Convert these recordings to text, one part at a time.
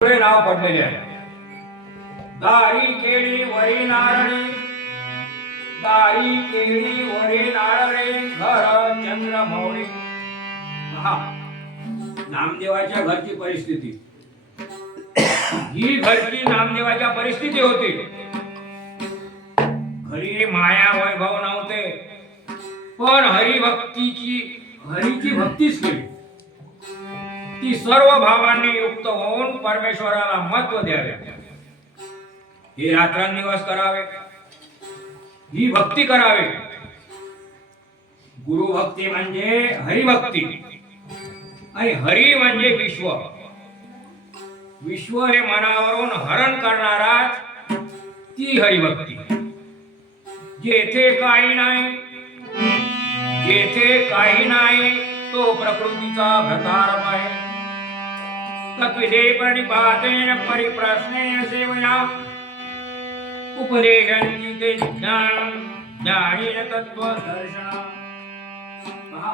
पुढे नाव पडलेले आहे. दारी केळी वरी नारळी, दारी केळी वरी नारळे, घर चंद्र मौळी. पहा नामदेवाच्या घरची परिस्थिती, ही घरची नामदेवाच्या परिस्थिती होती. घरी माया वैभव नव्हते, पण हरीची भक्तीच केली. ती सर्व भावांनी युक्त होऊन परमेश्वराला महत्व द्यावे, हे रात्रंदिवस करावे, ही भक्ती करावी. गुरु भक्ती म्हणजे हरिभक्ती, आणि हरी म्हणजे विश्व. विश्व हे मनावरून हरण करणारा ती हरिभक्ती. जेथे काही नाही, जेथे काही नाही तो प्रकृतीचा भ्रतारमय. तत्विधे प्रणिपातेन परिप्रश्नेन सेवया, उपदेशन्ति ते ज्ञानं ज्ञानेन तत्त्वदर्शनम्. पहा,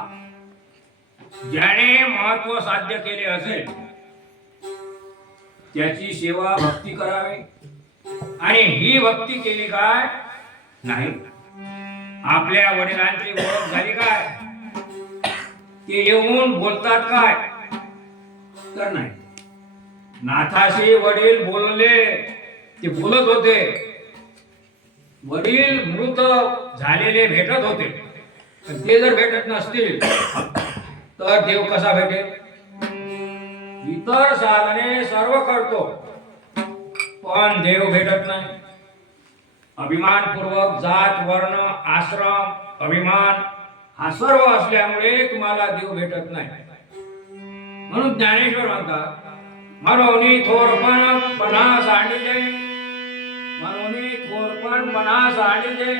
ज्याने महत्व साध्य केले असेल त्याची सेवा भक्ती करावी. आणि ही भक्ती केली काय नाही, आपल्या वडिलांची ओळख झाली काय, ते येऊन बोलतात काय तर नाही. नाथाशी वडील बोलले, ते बोलत होते. वडील मृत झालेले भेटत होते, ते जर भेटत नसतील तर देव कसा भेटेल. इतर साधने सर्व करतो पण देव भेटत नाही. अभिमानपूर्वक जात वर्ण आश्रम अभिमान हा सर्व असल्यामुळे तुम्हाला देव भेटत नाही. म्हणून ज्ञानेश्वर म्हणतात, म्हणून थोरपण पणा सांडिले, म्हणून थोरपण पणा सांडिले,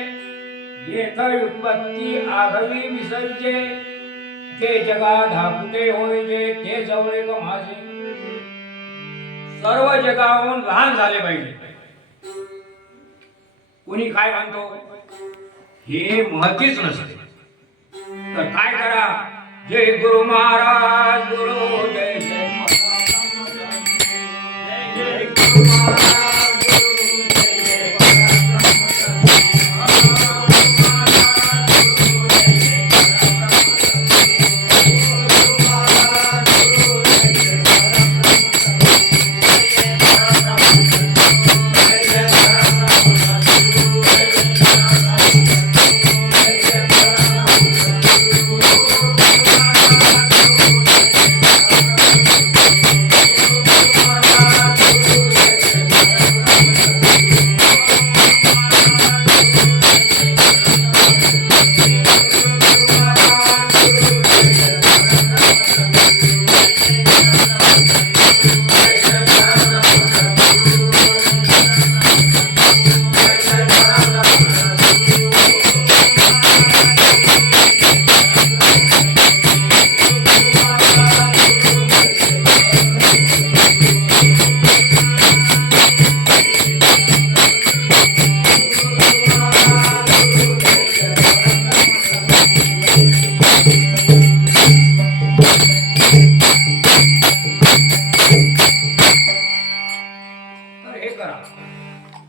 येथ उत्पत्ती आघवी विसर्जे, जे जगा धाकुते होईजे ते जवळे ग माझे. सर्व जगाहून लहान झाले पाहिजे. कोणी काय म्हणतो हे महतीच नसते, तर काय करा. जय गुरु महाराज, गुरु जय जय महाराज, जय गुरु महाराज.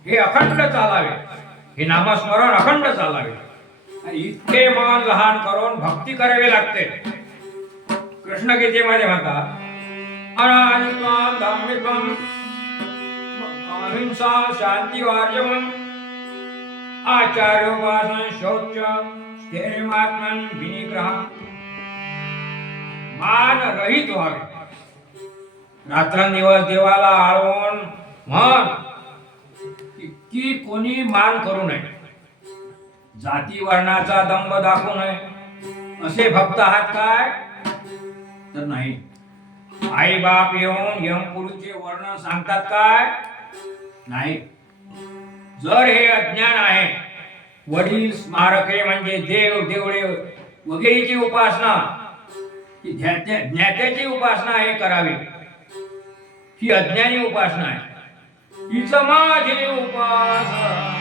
हे अखंड चालावे, हे नामस्मरण अखंड चालावे. इतके मन लहान करून भक्ती करावी लागते. कृष्ण गीतेमध्ये म्हणतात, अनादित्वां धम्मित्वं अहिंसा शांती वार्जवं आचार्योपासनं शौचं स्थैर्यमात्मन विनिग्रहं. मान रहित व्हावे, रात्रंदिवस देवाला आळवून म्हण की कोणी मान करू नये, जाती वर्णाचा दंभ दाखवू नये. असे भक्त आहात काय तर नाही. आई बाप येऊन यमपुरीचे वर्ण सांगतात काय नाही. जर हे अज्ञान आहे, वडील स्मारके म्हणजे देव देवळे वगैरेची उपासना, ज्ञात्याची उपासना हे करावी, ही अज्ञानी उपासना आहे. हीच माझी उपासना.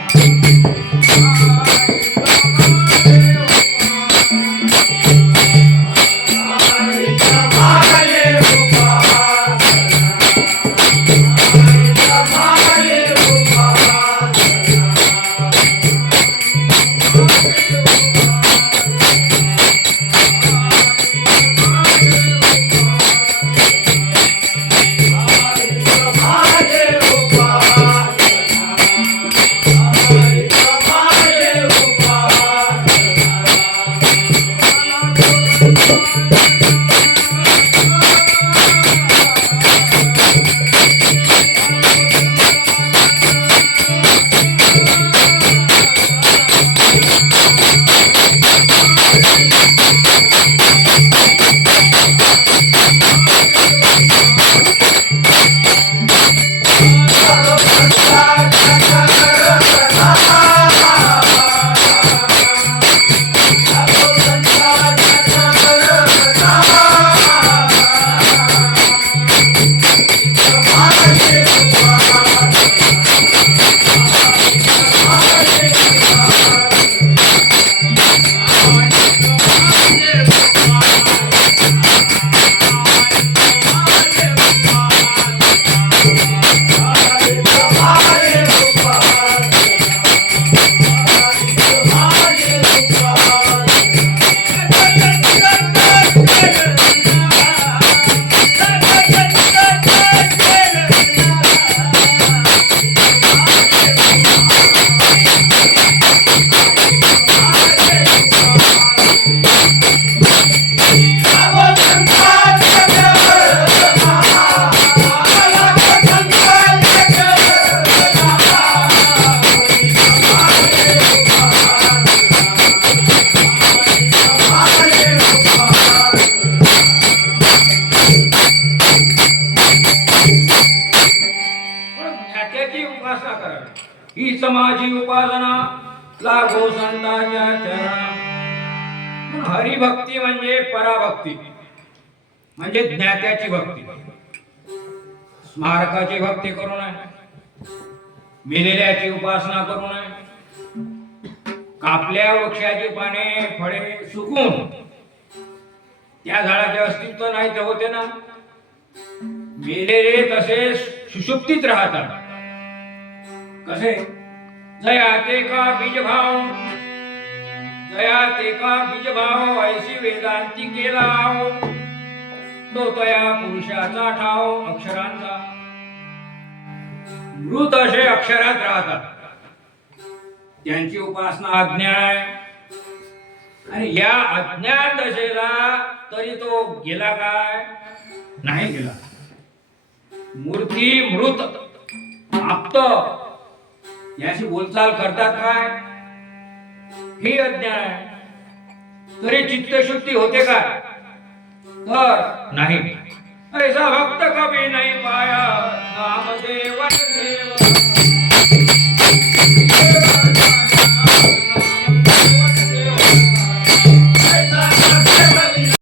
Hare Krishna. उपासना करावी हीच माझी उपासना लागो संतांच्या चरणा. हरिभक्ती म्हणजे पराभक्ती, म्हणजे ज्ञात्याची भक्ती. स्मारकाची भक्ती करू नये, मेलेल्याची उपासना करू नये, कापल्या वृक्षाची पाने फळे सुकून त्या झाडाचे अस्तित्व नाही तर होते ना. मेलेले तसे सुषुप्तीत राहतात. कसे? जया ते का बीजभाव, जया ते का बीजभाव ऐशी वेदांती केला तो तया पुरुषाचा ठाव अक्षरांचा. मृत असे अक्षरात राहतात, त्यांची उपासना अज्ञान आहे. आणि या अज्ञान दशेला तरी तो गेला काय? नाही गेला. मूर्ती मृत आप्त याशी बोलचाल करतात काय? ही अज्ञान आहे. तरी चित्तशुद्धी होते काय? तर नाही. ऐसा भक्त कभी नाही पाया नामदेव देव.